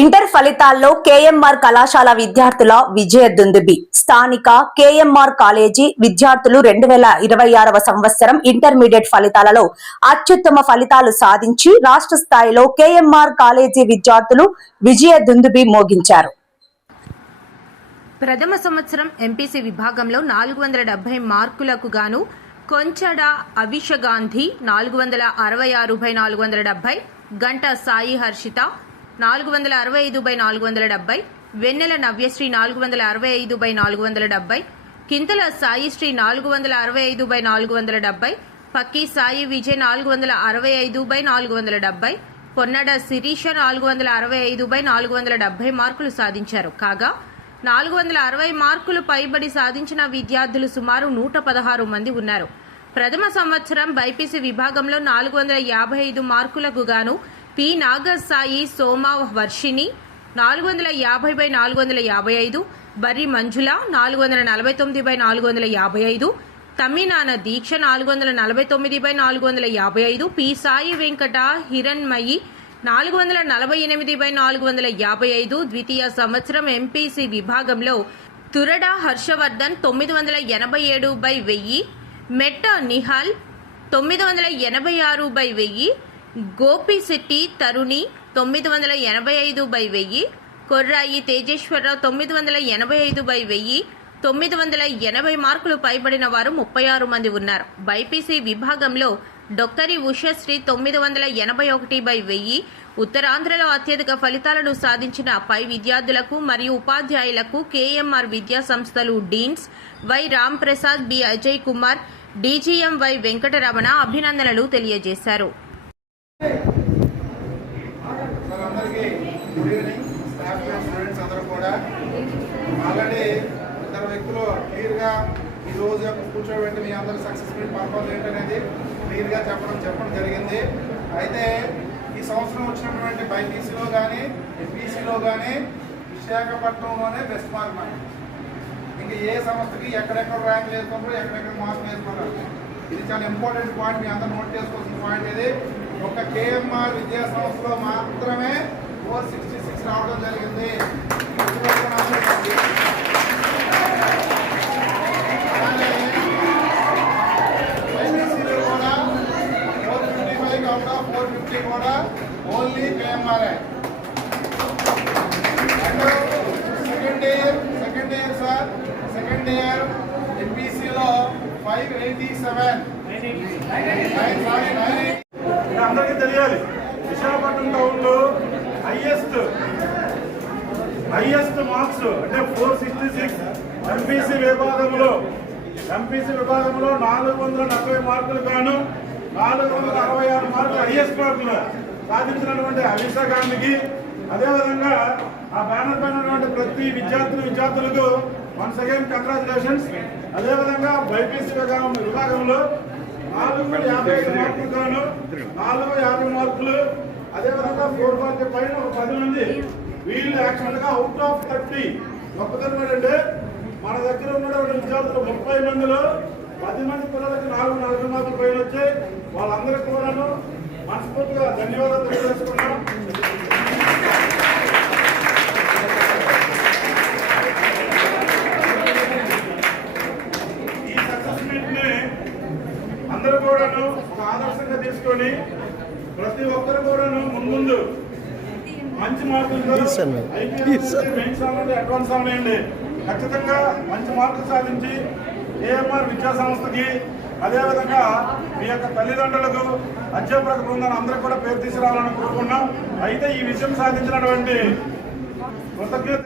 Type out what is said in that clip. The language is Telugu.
ఇంటర్ ఫలితాల్లో కేఎంఆర్ కళాశాల విద్యార్థుల విజయ దుందుబి. స్థానిక కేఎంఆర్ కాలేజీ విద్యార్థులు 2026వ సంవత్సరం ఇంటర్మీడియట్ ఫలితాలలో అత్యుత్తమ ఫలితాలు సాధించి రాష్ట్ర స్థాయిలో కేఎంఆర్ కాలేజీ విద్యార్థులు విజయ దుందుబి మోగించారు. ప్రథమ సంవత్సరం ఎంపీసీ విభాగంలో 470 మార్కులకు గాను కొంచడ అవిషగాంధీ 466/470, గంట సాయి హర్షిత 465/470, వెన్నెల నవ్యశ్రీ 465/470, కింతల సాయిశ్రీ 465/470, పక్కి సాయి విజయ్ 465/470, పొన్నడ శిరీష 465/470 మార్కులు సాధించారు. కాగా 460 మార్కులు పైబడి సాధించిన విద్యార్థులు సుమారు 116 మంది ఉన్నారు. ప్రథమ సంవత్సరం బైపీసీ విభాగంలో 455 మార్కులకు గాను పి నాగసాయి సోమ వర్షిని 450/455, బర్రి మంజుల 449/455, తమ్మినాన దీక్ష 449/455, పి సాయి వెంకట హిరణ్మయి 448/455. ద్వితీయ సంవత్సరం ఎంపీసీ విభాగంలో తురడ హర్షవర్ధన్ 987/1000, మెట్ట నిహాల్ 986/1000, గోపిశెట్టి తరుణి 985/1000, కొర్రాయి తేజేశ్వరరావు 985/1000. 980 మార్కులు పైబడిన వారు 36 మంది ఉన్నారు. బైపీసీ విభాగంలో డొక్కరి ఉషశ్రీ 981/1000. ఉత్తరాంధ్రలో అత్యధిక ఫలితాలను సాధించిన పై విద్యార్థులకు మరియు ఉపాధ్యాయులకు కేఎంఆర్ విద్యా సంస్థలు deans Y Ramprasad, B Ajay Kumar, DGM Y Venkataramana అభినందనలు తెలియజేశారు. ఈ రోజు కూర్చోబెట్టి మీ అందరూ సక్సెస్ఫుల్ పర్పస్ ఏంటనేది క్లియర్గా చెప్పడం జరిగింది. అయితే ఈ సంవత్సరం వచ్చినటువంటి బైపీసీలో కానీ ఎంపీసీలో కానీ విశాఖపట్నంలోనే బెస్ట్ మార్క్ మనకి. ఇంకా ఏ సంస్థకి ఎక్కడెక్కడ ర్యాంక్ వేసుకుంటారో ఎక్కడెక్కడ మార్క్ వేసుకున్నారు. ఇది చాలా ఇంపార్టెంట్ పాయింట్, మీ అందరూ నోట్ చేసుకోవాల్సిన పాయింట్. ఇది ఒక కేఎంఆర్ విద్యా సంస్థలో మాత్రమే 466 రావడం జరిగింది. కూడా ఓన్లీ కేఎంఆర్ఐ. సెకండ్ ఇయర్ ఎంపీసీలో 587. అందరికీ తెలియాలి, విశాఖపట్నం టౌన్లో హైయెస్ట్ మార్క్స్ అంటే 466. ఎంపీసీ విభాగంలో 440 మార్కులు గాను 466 మార్కులు హైయెస్ట్ మార్కులు సాధించినటువంటి అవిషా గాంధీకి, అదేవిధంగా ఆ బ్యానర్ పైన ప్రతి విద్యార్థులకు వన్స్ అగైన్ కంగ్రాచులేషన్స్. అదేవిధంగా బైపీసీ విభాగంలో 455 మార్కులు గాను 450 మార్కులు, అదేవిధంగా 440 పైన 10 మంది. వీళ్ళు యాక్చువల్గా అవుట్ ఆఫ్ 30. గొప్పతనం ఏంటంటే మన దగ్గర ఉన్నటువంటి విద్యార్థులు 30 మందిలో 10 మంది పిల్లలకి 440 మార్కులు పైన వచ్చాయి. వాళ్ళందరికీ కూడాను మనస్ఫూర్తిగా ధన్యవాదాలు తెలియజేసుకున్నాం. ఈ సక్సెస్ మీట్ ని అందరూ కూడాను ఒక ఆదర్శంగా తీసుకొని ప్రతి ఒక్కరు కూడాను ముందు మంచి మార్కులు మెయిన్స్ అవ్వండి, అడ్వాన్స్ అవ్వండి, ఖచ్చితంగా మంచి మార్కులు సాధించి ఏఎంఆర్ విద్యా సంస్థకి, అదేవిధంగా మీ యొక్క తల్లిదండ్రులకు, అధ్యాపక బృందాన్ని అందరికీ కూడా పేరు తీసుకురావాలని కోరుకున్నాం. అయితే ఈ విషయం సాధించినటువంటి కృతజ్ఞత